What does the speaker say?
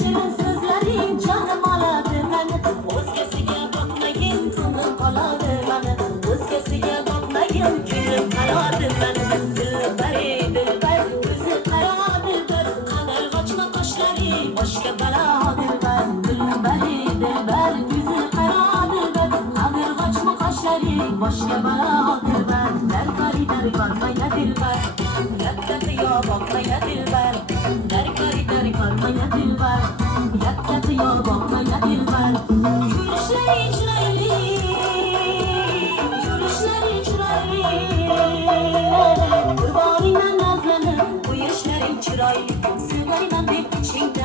shirin so'zlaring jonim oladi meni. O'zgasiga boqmagin ko'nglim qoladi meni. O'zgasiga boqmagin ko'nglim qoladi meni. Dilbar ko'zi qaro dilbar, qadar qochma qoshlaring boshga balo dilbar. Dilbar ko'zi qaro dilbar, qadar qochma qoshlaring boshga balo dilbar. Darkor mayna dilbar, yatta qiyo boqmayna dilbar. Darkor mayna dilbar, yatta qiyo boqmayna dilbar. Yurishlaring chiroyli, yurishlaring chiroyli. Qurboningdan nazlanib, qo'yishlaring chiroyli. Sevmayman deb ichingda